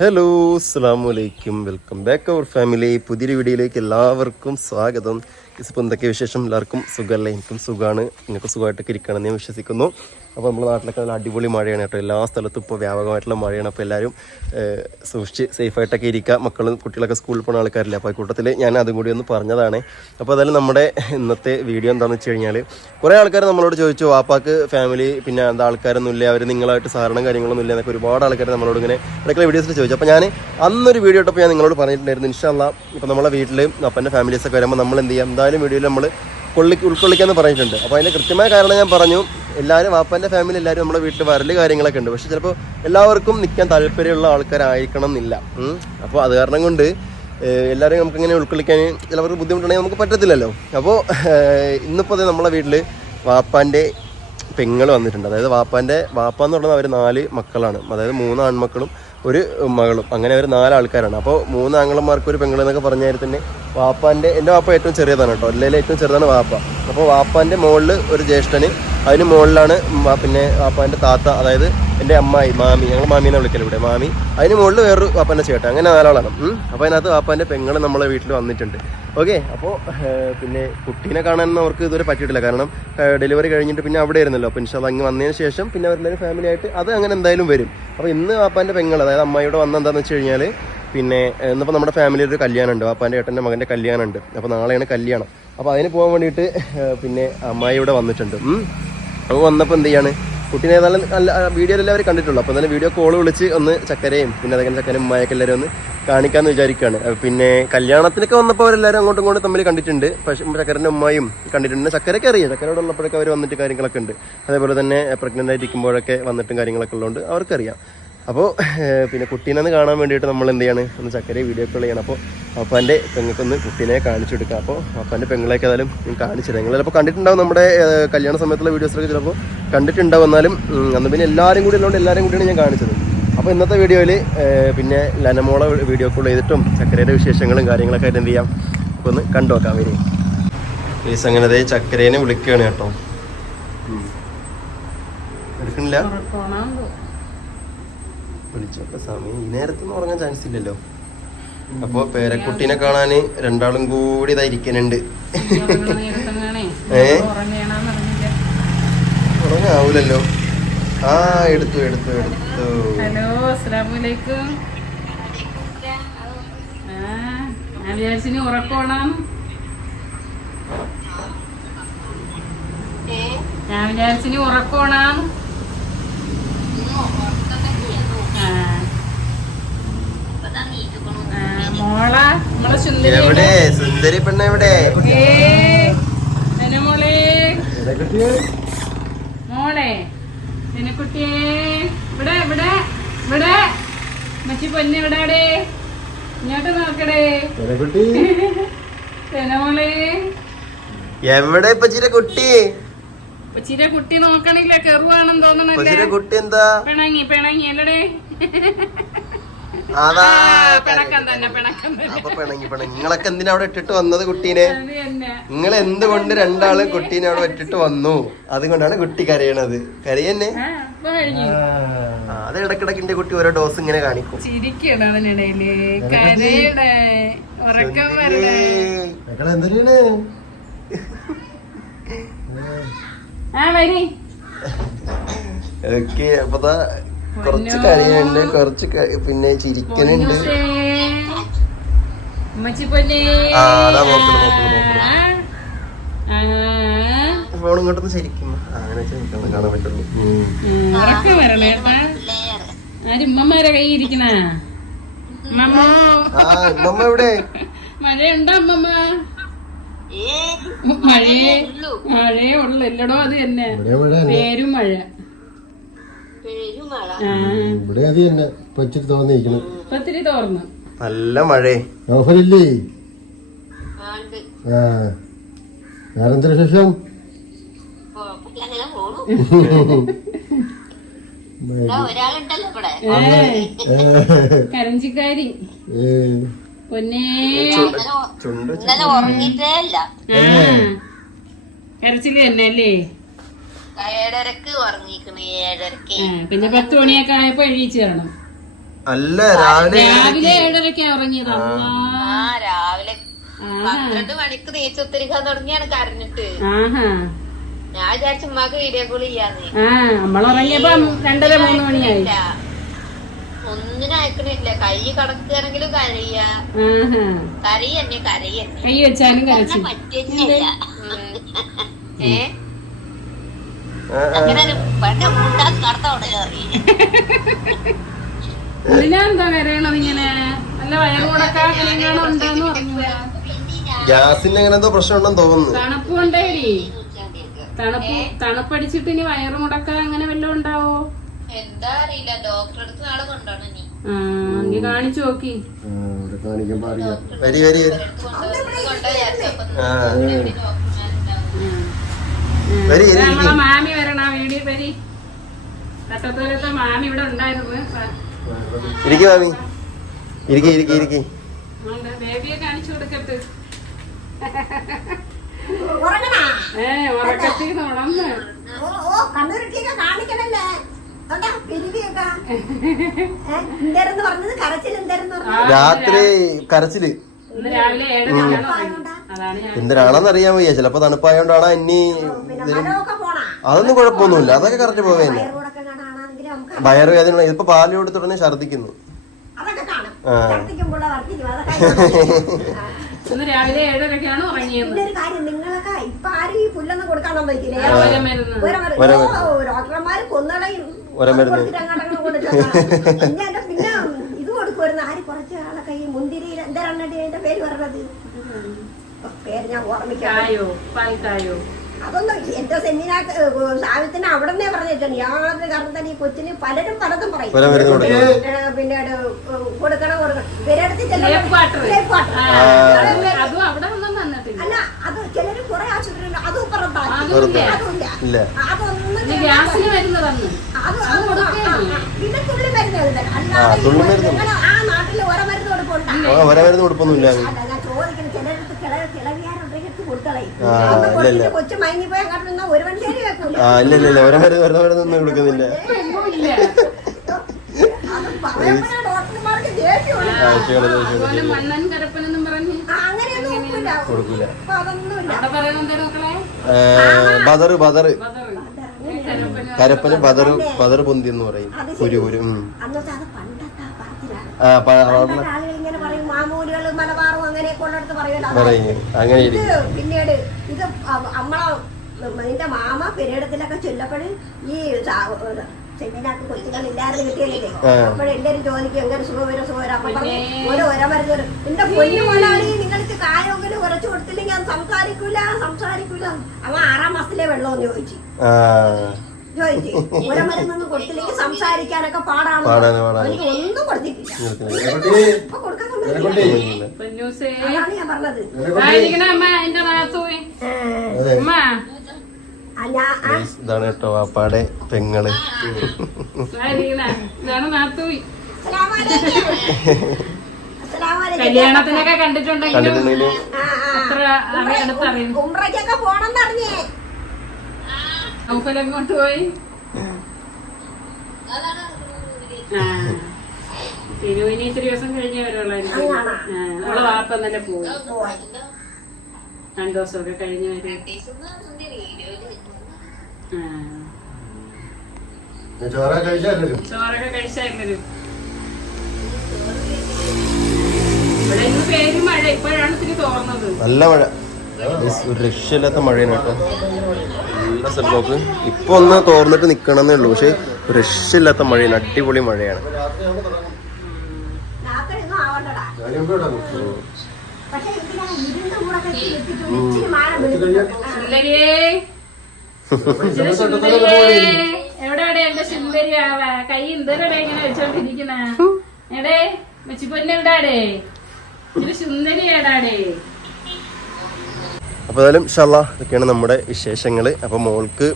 Hello അസ്സാം വലൈക്കും welcome back അവർ family പുതിയൊരു വീഡിയോയിലേക്ക് എല്ലാവർക്കും സ്വാഗതം. ഇപ്പം എന്തൊക്കെ വിശേഷം? എല്ലാവർക്കും സുഖമല്ല? എനിക്കും സുഖമാണ്. നിങ്ങൾക്ക് സുഖമായിട്ടൊക്കെ ഇരിക്കണമെന്ന് ഞാൻ വിശ്വസിക്കുന്നു. അപ്പോൾ നമ്മുടെ നാട്ടിലൊക്കെ നല്ല അടിപൊളി മഴയാണ് കേട്ടോ. എല്ലാ സ്ഥലത്തും ഇപ്പോൾ വ്യാപകമായിട്ടുള്ള മഴയാണ്. അപ്പോൾ എല്ലാവരും സൂക്ഷിച്ച് സേഫായിട്ടൊക്കെ ഇരിക്കുക. മക്കളും കുട്ടികളൊക്കെ സ്കൂളിൽ പോകുന്ന ആൾക്കാരില്ല? അപ്പോൾ കൂട്ടത്തിൽ ഞാൻ അതും കൂടി ഒന്ന് പറഞ്ഞതാണ്. അപ്പോൾ അതായത് നമ്മുടെ ഇന്നത്തെ വീഡിയോ എന്താണെന്ന് വെച്ച് കഴിഞ്ഞാൽ കുറേ ആൾക്കാർ നമ്മളോട് ചോദിച്ചു വാപ്പാക്ക് ഫാമിലി പിന്നെ എന്താ ആൾക്കാരൊന്നും ഇല്ല? അവർ നിങ്ങളായിട്ട് സഹകരണം കാര്യങ്ങളൊന്നും ഇല്ല? എന്നൊക്കെ ഒരുപാട് ആൾക്കാർ നമ്മളോട് ഇങ്ങനെ ഇടയ്ക്കുള്ള വീഡിയോസിൽ ചോദിച്ചു. അപ്പോൾ ഞാൻ അന്നൊരു വീഡിയോ ഇട്ടപ്പോൾ ഞാൻ നിങ്ങളോട് പറഞ്ഞിട്ടുണ്ടായിരുന്നു ഇൻഷാല്ല ഇപ്പോൾ നമ്മളെ വീട്ടിൽ അപ്പന്റെ ഫാമിലീസൊക്കെ വരുമ്പോൾ നമ്മൾ എന്ത് ചെയ്യാം? എന്തായാലും വീഡിയോയിൽ നമ്മൾ കൊള്ളി ഉൾക്കൊള്ളിക്കാമെന്ന് പറഞ്ഞിട്ടുണ്ട്. അപ്പോൾ അതിന്റെ കൃത്യമായ കാരണം ഞാൻ പറഞ്ഞു എല്ലാവരും വാപ്പന്റെ ഫാമിലി എല്ലാവരും നമ്മുടെ വീട്ടിൽ വരൽ കാര്യങ്ങളൊക്കെ ഉണ്ട്. പക്ഷെ ചിലപ്പോൾ എല്ലാവർക്കും നിൽക്കാൻ താല്പര്യമുള്ള ആൾക്കാരായിരിക്കണം എന്നില്ല അപ്പോൾ അത് കാരണം കൊണ്ട് എല്ലാവരും നമുക്ക് ഇങ്ങനെ ഉൾക്കൊള്ളിക്കാൻ ചിലവർക്ക് ബുദ്ധിമുട്ടുണ്ടെങ്കിൽ നമുക്ക് പറ്റത്തില്ലല്ലോ. അപ്പോൾ ഇന്നിപ്പോൾ ദേ നമ്മളെ വീട്ടിൽ വാപ്പാന്റെ പെങ്ങൾ വന്നിട്ടുണ്ട്. അതായത് വാപ്പാന്റെ വാപ്പ എന്ന് പറയുന്നത് അവർ നാല് മക്കളാണ്. അതായത് മൂന്ന് ആൺമക്കളും ഒരു മകളും. അങ്ങനെ അവർ നാല് ആൾക്കാരാണ്. അപ്പോൾ മൂന്ന് ആങ്ങളന്മാർക്ക് ഒരു പെങ്ങൾ എന്നൊക്കെ പറഞ്ഞാൽ തന്നെ വാപ്പാന്റെ എന്റെ വാപ്പ ഏറ്റവും ചെറിയതാണ് കേട്ടോ. അല്ലെങ്കിൽ ഏറ്റവും ചെറുതാണ് വാപ്പ. അപ്പോൾ വാപ്പാന്റെ മുകളിൽ ഒരു ജ്യേഷ്ഠന് അതിന് മുകളിലാണ് പിന്നെ വാപ്പാന്റെ താത്ത അതായത് എന്റെ അമ്മായി മാമി. ഞങ്ങൾ മാമീനെ വിളിക്കൽ ഇവിടെ മാമി. അതിന് മുകളിൽ വേറൊരു വാപ്പാന്റെ ചേട്ടൻ അങ്ങനെ നാലാളാണ്. അപ്പോൾ അതിനകത്ത് വാപ്പാന്റെ പെങ്ങൾ നമ്മളെ വീട്ടിൽ വന്നിട്ടുണ്ട്. ഓക്കെ അപ്പോൾ പിന്നെ കുട്ടീനെ കാണാനൊന്നും അവർക്ക് ഇതുവരെ പറ്റിയിട്ടില്ല. കാരണം ഡെലിവറി കഴിഞ്ഞിട്ട് പിന്നെ അവിടെ ആയിരുന്നല്ലോ. അപ്പോൾ ഇൻഷാല്ല അങ്ങ് വന്നതിന് ശേഷം പിന്നെ അവരെല്ലാവരും ഫാമിലി ആയിട്ട് അത് അങ്ങനെ എന്തായാലും വരും. അപ്പോൾ ഇന്ന് വാപ്പാന്റെ പെങ്ങൾ അതായത് അമ്മായിയുടെ വന്ന എന്താണെന്ന് വെച്ച് കഴിഞ്ഞാൽ പിന്നെ ഇന്നിപ്പോൾ നമ്മുടെ ഫാമിലിയിൽ ഒരു കല്യാണം ഉണ്ട് വാപ്പാന്റെ ഏട്ടന്റെ മകന്റെ കല്യാണം ഉണ്ട് അപ്പോൾ നാളെയാണ് കല്യാണം. അപ്പോൾ അതിന് പോകാൻ വേണ്ടിയിട്ട് പിന്നെ അമ്മായി ഇവിടെ വന്നിട്ടുണ്ട്. അപ്പോൾ വന്നപ്പോൾ എന്ത് ചെയ്യാണ്? കുട്ടീനെ നല്ല നല്ല വീഡിയോ എല്ലാവരും കണ്ടിട്ടുള്ളൂ. അപ്പോൾ എന്നാലും വീഡിയോ കോൾ വിളിച്ച് ഒന്ന് ചക്കരയും പിന്നെ അതങ്ങനെ ചക്കരയും ഉമ്മയൊക്കെ എല്ലാവരും ഒന്ന് കാണിക്കാമെന്ന് വിചാരിക്കുകയാണ് പിന്നെ കല്യാണത്തിനൊക്കെ വന്നപ്പോൾ അവരെല്ലാവരും അങ്ങോട്ടും ഇങ്ങോട്ടും തമ്മിൽ കണ്ടിട്ടുണ്ട്. പക്ഷേ ചക്കരന്റെ ഉമ്മയും കണ്ടിട്ടുണ്ട്. ചക്കരയ്ക്ക് അറിയാം. ചക്കരയോട് ഉള്ളപ്പോഴൊക്കെ അവർ വന്നിട്ട് കാര്യങ്ങളൊക്കെ ഉണ്ട്. അതേപോലെ തന്നെ പ്രഗ്നന്റ് ആയിട്ടിരിക്കുമ്പോഴൊക്കെ വന്നിട്ടും കാര്യങ്ങളൊക്കെ ഉള്ളതുകൊണ്ട് അവർക്കറിയാം. അപ്പോൾ പിന്നെ കുട്ടീനെ കാണാൻ വേണ്ടിയിട്ട് നമ്മൾ എന്ത് ചെയ്യാണ്? ഒന്ന് ചക്കരയെ വീഡിയോ കോൾ ചെയ്യണം. അപ്പോൾ അപ്പന്റെ പെങ്ങൾക്കൊന്ന് കുട്ടീനെ കാണിച്ചു കൊടുക്കുക അപ്പോൾ അപ്പന്റെ പെങ്ങളെയൊക്കെ ഏതായാലും കാണിച്ചു തരാം. നിങ്ങൾ ചിലപ്പോൾ കണ്ടിട്ടുണ്ടാവും നമ്മുടെ കല്യാണ സമയത്തുള്ള വീഡിയോസൊക്കെ ചിലപ്പോൾ കണ്ടിട്ടുണ്ടാവും. എന്നാലും അന്ന് പിന്നെ എല്ലാവരും കൂടി ഉള്ളതുകൊണ്ട് എല്ലാവരും കൂടിയാണ് ഞാൻ കാണിച്ചത്. അപ്പോൾ ഇന്നത്തെ വീഡിയോയിൽ പിന്നെ ലനമോളെ വീഡിയോ കോൾ ചെയ്തിട്ടും ചക്കരയുടെ വിശേഷങ്ങളും കാര്യങ്ങളൊക്കെ ആയിട്ട് എന്ത് ചെയ്യാം? അപ്പോൾ ഒന്ന് കണ്ടു നോക്കാം വരെ പ്ലീസ് അങ്ങനെ അതേ ചക്കരേനെ വിളിക്കുകയാണ് കേട്ടോ. എടുക്കണില്ല? വിളിച്ചോട്ടെ സമയം ഈ നേരത്തൊന്നും ഉറങ്ങാൻ ചാൻസ് ഇല്ലല്ലോ. അപ്പൊ പേരക്കുട്ടീനെ കാണാന് രണ്ടാളും കൂടി ഇതായിരിക്കുന്നുണ്ട് ഏ? ഉറങ്ങാവൂലല്ലോ. ആ എടുത്തു എടുത്തു എടുത്തു. ഹലോ അസ്സലാമലൈക്കും ആ ഞാൻ വിചാരിച്ചിനി ഉറക്കോണം. ഞാൻ വിചാരിച്ചിനി ഉറക്കോണം ആ. ആ, മോള നമ്മളെ സുന്ദരി എവിടെ? സുന്ദരി പെണ്ണ എവിടെ? മോളെ. ഇപ്പൊ കുട്ടിയെ ഇവിടെ ഇവിടെ ഇവിടെ. മച്ചി പൊന്നെ ഇങ്ങോട്ട് നോക്കടേ. മോളെ. എവിടെ കുട്ടി? കൊച്ചിരെ കുട്ടി നോക്കണില്ല കെറുവാണെന്ന് തോന്നണല്ലേ? കുട്ടി എന്താ? പിണങ്ങി പിണങ്ങി അല്ലടേ. അതാ അപ്പൊ പിണങ്ങി പിണങ്ങി. നിങ്ങളൊക്കെ എന്തിനാ അവിടെ ഇട്ടിട്ട് വന്നത് കുട്ടീനെ? നിങ്ങൾ എന്തുകൊണ്ട് രണ്ടാൾ കുട്ടീനെ അവിടെ ഇട്ടിട്ട് വന്നു? അതുകൊണ്ടാണ് കുട്ടി കരയണത്. കരയന്നെ? ആ ഇപ്പൊ ആ, അത് ഇടക്കിടക്ക് എന്റെ കുട്ടി ഓരോ ഡോസ് ഇങ്ങനെ കാണിക്കും. ഓക്കെ അപ്പൊ കുറച്ച് കരയുണ്ട് കുറച്ച് പിന്നെ ചിരിക്കനുണ്ട്. ഫോൺ ഇങ്ങോട്ടൊന്ന് ശരിക്കും. അങ്ങനെ ശരിക്കും കാണാൻ പറ്റുള്ളൂ. ഉമ്മമാരെ കൈ ഇരിക്കണ? എവിടെ? മഴയുണ്ടോ അമ്മമ്മ മഴയേ മഴയേ ഉള്ളു. എല്ലടോ അത് തന്നെ. പേരും മഴ. ഇവിടെ അത് തന്നെ. ഇപ്പൊ ഇച്ചിരി തോന്നിയിരിക്കണം തോർന്നു. നല്ല മഴേ. ഓഫറില്ലേ ആ വേറെന്തൊരു വിശേഷം? ഒരാളുണ്ടല്ലോ ഇവിടെ. ഏ, കരഞ്ചിക്കാരി. പൊന്നേ. കരച്ചിൽ തന്നെ അല്ലേ ഏഴരക്ക് ഉറങ്ങിക്കണ് ഏഴരക്ക്. പിന്നെ പത്ത് മണിയൊക്കെ ആയപ്പോ എഴുതിച്ചു തരണം അല്ല രാവിലെ രാവിലെ ഏഴരക്ക് ഉറങ്ങിയത്. ആ. രാവിലെ പന്ത്രണ്ട് മണിക്ക് നീച്ചുത്തിരിക്കാൻ തുടങ്ങിയാണ് കരഞ്ഞിട്ട്. ഞാൻ വിചാരിച്ചു ഉമ്മാക്ക് വീഡിയോ കോൾ ചെയ്യാന്ന്. രണ്ടര മൂന്ന് മണിയായി. ഇല്ല. ഒന്നിനും അയക്കണില്ല. കൈ കടക്കുകയാണെങ്കിലും കരയ്യ ആഹാ. കരയന്നെ കരയന്നെ. കൈ വെച്ചാലും കരച്ചു പറ്റില്ല കരയണത് ഇങ്ങനെ? നല്ല വയറുകൂടൊക്കെ ഉണ്ടെന്ന് പറഞ്ഞു ഗ്യാസിന് അങ്ങനെ എന്തോ പ്രശ്നമുണ്ടെന്ന് തോന്നുന്നു. തണുപ്പ് കൊണ്ടേടി. തണുപ്പ് തണുപ്പടിച്ചിട്ട് ഇനി വയറ് മുടക്ക അങ്ങനെ വല്ലതും ഉണ്ടാവോ? എന്താ അറിയില്ല. ഡോക്ടറെ അടുത്ത് നാളെ കൊണ്ടുപോകണം നീ കാണിച്ചു നോക്കി. കാണിക്കാൻ അറിയാം. വരി വരി വരി ആ വരി, ഇത് വരി, നമ്മളെ മാമി വരണ വീഡിയോ മാമി ഇവിടെ ഉണ്ടായിരുന്നു ഇരിക്കും മാമി. ഇരിക്കി ഇരിക്കി ഇരിക്കി. ബേബിയെ കാണിച്ചു കൊടുക്കട്ട്. ഏ ഉറക്കത്തിൽ ഉണന്ന് ഓ ഓ കണ്ണുരുട്ടിയൊക്കെ കാണിക്കണല്ലേ? രാത്രി കരച്ചിൽ. ഇന്ന് രാവിലെ ഏഴ് എന്തിനാണെന്ന് അറിയാൻ വയ്യ. ചിലപ്പോ തണുപ്പായോണ്ടാണ് ഇനി പിന്നെ മരമൊക്കെ പോണാ? അതൊന്നും കുഴപ്പമൊന്നുമില്ല. അതൊക്കെ കറക്റ്റ് പോവേ തന്നെ വയറൂടൊക്കെ കാണാണെങ്കിൽ നമുക്ക് വയറുവേദന ഇതിപ്പോ പാൽ കൊടുത്ത ഉടനെ ഛർദിക്കുന്നു രാവിലെ ഏഴരക്കാണ് ഉറങ്ങിയത്. പിന്നെ ഒരു കാര്യം നിങ്ങളൊക്കെ ഇപ്പൊ ആരും ഈ പുല്ലൊന്നും കൊടുക്കാനൊന്നും ഡോക്ടർമാര് കൊന്നളയും പിന്നെ ഇത് കൊടുക്കുമായിരുന്നു ആര് കുറച്ച് ആളൊക്കെ ഈ മുന്തിരി അതിന്റെ പേര് പറഞ്ഞത്? പേര് ഞാൻ ഓർമ്മിക്കാം കായോ പാൽക്കായോ? അതൊന്നും എന്റെ സെമിനാക്ക് സാധനത്തിന് അവിടെ നിന്നേ പറഞ്ഞിട്ടുണ്ട്. യാതൊരു കാരണം തന്നെ ഈ കൊച്ചിന് പലരും പലതും പറയും. പിന്നെ കൊടുക്കണം കൊടുക്കണം. ആ, തന്നിട്ടില്ല അല്ല അത് ചിലര് കുറെ ആശുപത്രിയിൽ അതും പുറത്താക്കി അതുമില്ല. അതൊന്നും ഇന്ന് ഗ്യാസിന് മരുന്ന് തന്നു അത് അത് കൊടുക്കുകയാണ്. ആ, ആ, ഇല്ല, ഇല്ല. കൊച്ചു മയങ്ങി പോയി അങ്ങോട്ട് നിന്നാ ഒരു ഒര മരുന്ന് ഒര മരുന്നൊന്നും കൊടുക്കുന്നില്ല. എങ്ങുമില്ല അത് പറയുമ്പോഴേ ഡോക്ടർമാർക്ക് ദേഷ്യമാണ് ആ ശരി ശരി അതുപോലെ മണ്ണൻ കരപ്പനെന്നും പറഞ്ഞ് ആ, അങ്ങനെയൊന്നും ഒക്കില്ല കൊടുക്കൂല. അപ്പൊ അതൊന്നുമില്ല. അവിടെ പറയുന്നത് മക്കളെ? ബദർ ബദർ ബദറ്. കരപ്പന് ബദർ ബദർ പൊന്തി എന്ന് പറയും. ഒരു ഒരു കുരു കുരു ആ പറയും അങ്ങനെ പിന്നീട് ഇത് അ- നമ്മളെ നിന്റെ മാമ പെരേടത്തിലൊക്കെ ചൊല്ലപ്പോഴും ഈ ചെമ്മീനാക്ക് കൊച്ചുകളില്ലാതെ കിട്ടിയല്ലേ. അപ്പോഴെല്ലാരും ചോദിക്കും എങ്ങനെ സുഖവരും സുഖവരും അപ്പൊ പറഞ്ഞു ഓരോ ഒര മരുന്ന് തരും. എന്റെ പൊന്നു മുതലാളി നിങ്ങൾക്ക് കായൊക്കെ കുറച്ചു കൊടുത്തില്ലെങ്കിൽ അത് സംസാരിക്കൂല സംസാരിക്കൂല. അവ ആറാം മാസത്തിലെ വെള്ളമെന്ന് ചോദിച്ചു. ആ. ചോദിച്ചു. ഓരോ മരുന്നൊന്നും കൊടുത്തില്ലെങ്കിൽ സംസാരിക്കാനൊക്കെ പാടാണ്? പാടാണ്, പാടാണ്. എനിക്ക് ഒന്നും കൊടുത്തിട്ടില്ല. ഇതാണ് കേട്ടോ വാപ്പാടെ പെങ്ങൾ. കല്യാണത്തിനൊക്കെ കണ്ടിട്ടുണ്ടെങ്കിലും കണ്ടിട്ടുണ്ടെങ്കിലും. ആ, തിരുവിനി ഇത്തിരി ദിവസം കഴിഞ്ഞേ വരുള്ളായിരിക്കും അവളെ വാപ്പ ഇന്നലെ പോയി രണ്ടു ദിവസമൊക്കെ കഴിഞ്ഞ വരും. കഴിച്ചാലും ചോറൊക്കെ നല്ല മഴ. ഒരു രക്ഷയില്ലാത്ത മഴയാണ് കേട്ടോ. നല്ല സ്ഥലത്തോക്ക് ഇപ്പൊ ഒന്ന് തോർന്നിട്ട് നിക്കണമെന്നേ ഉള്ളൂ. പക്ഷെ ഒരു രക്ഷയില്ലാത്ത മഴയാണ് അടിപൊളി മഴയാണ്. എവിടെയാടെ എന്റെ സുന്ദരി കൈ എന്തരടെ ഇങ്ങനെ വെച്ചോണ്ടിരിക്കണ എടേ മെച്ചിപ്പൊന്നെ എവിടാടേ സുന്ദരി സുന്ദരിയാടാടേ. അപ്പോൾ ഏതായാലും ഷല്ല ഇതൊക്കെയാണ് നമ്മുടെ വിശേഷങ്ങൾ അപ്പോൾ മോൾക്ക്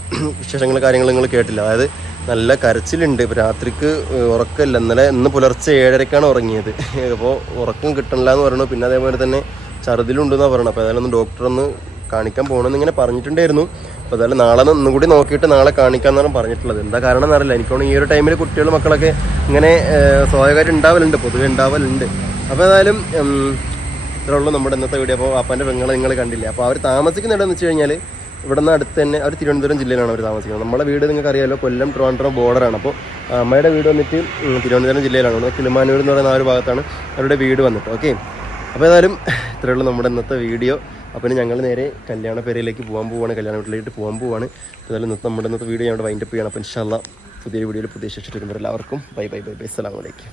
വിശേഷങ്ങൾ കാര്യങ്ങൾ നിങ്ങൾ കേട്ടില്ല. അതായത് നല്ല കരച്ചിലുണ്ട്. ഇപ്പോൾ രാത്രിക്ക് ഉറക്കമില്ല. ഇന്നലെ ഇന്ന് പുലർച്ചെ ഏഴരക്കാണ് ഉറങ്ങിയത്. അപ്പോൾ ഉറക്കം കിട്ടണില്ല എന്ന് പറയുന്നു പിന്നെ അതേപോലെ തന്നെ ഛർദിലുണ്ടെന്നാണ് പറയുന്നത് അപ്പോൾ ഏതായാലും ഒന്ന് ഡോക്ടറെ ഒന്ന് കാണിക്കാൻ പോകണമെന്ന് ഇങ്ങനെ പറഞ്ഞിട്ടുണ്ടായിരുന്നു. അപ്പോൾ അതായത് നാളെ ഒന്ന് കൂടി നോക്കിയിട്ട് നാളെ കാണിക്കാമെന്നാണ് പറഞ്ഞിട്ടുള്ളത്. എന്താ കാരണം എന്നറിയില്ല. എനിക്കാണ് ഈ ഒരു ടൈമിൽ കുട്ടികളും മക്കളൊക്കെ ഇങ്ങനെ സ്വാഭാവികമായിട്ട് ഉണ്ടാവലുണ്ട്. പൊതുവെ ഉണ്ടാവലുണ്ട്. അപ്പോൾ ഏതായാലും ഇത്രേ ഉള്ളൂ നമ്മുടെ ഇന്നത്തെ വീഡിയോ അപ്പോൾ അപ്പന്റെ പെങ്ങളെ നിങ്ങൾ കണ്ടില്ല? അപ്പോൾ അവർ താമസിക്കുന്ന ഇടം എന്ന് വെച്ച് കഴിഞ്ഞാൽ ഇവിടെ നിന്ന് അടുത്ത് തന്നെ അവർ തിരുവനന്തപുരം ജില്ലയിലാണ് അവർ താമസിക്കുന്നത്. നമ്മുടെ വീട് നിങ്ങൾക്ക് അറിയാമല്ലോ കൊല്ലം ട്രിവാൻഡ്രം ബോർഡറാണ് അപ്പോൾ അമ്മയുടെ വീട് വന്നിട്ട് തിരുവനന്തപുരം ജില്ലയിലാണ്. കിളിമാനൂർ എന്ന് പറയുന്ന ആ ഒരു ഭാഗത്താണ് അവരുടെ വീട് വന്നിട്ട് ഓക്കെ അപ്പോൾ ഏതായാലും ഇത്രയേ ഉള്ളൂ നമ്മുടെ ഇന്നത്തെ വീഡിയോ. അപ്പം ഞങ്ങൾ നേരെ കല്യാണ പേരയിലേക്ക് പോകാൻ പോവാണ്. കല്യാണ വീട്ടിലേക്ക് പോകാൻ പോവാണ്. ഏതായാലും ഇന്നത്തെ നമ്മുടെ ഇന്നത്തെ വീഡിയോ ഞങ്ങളുടെ വൈൻഡപ്പ് ചെയ്യണം. അപ്പോൾ ഇൻഷാല്ല പുതിയ വീഡിയോയിൽ പുതിയ എല്ലാവർക്കും ബൈ ബൈ ബൈ ബൈ. അസ്സലാമലൈക്കും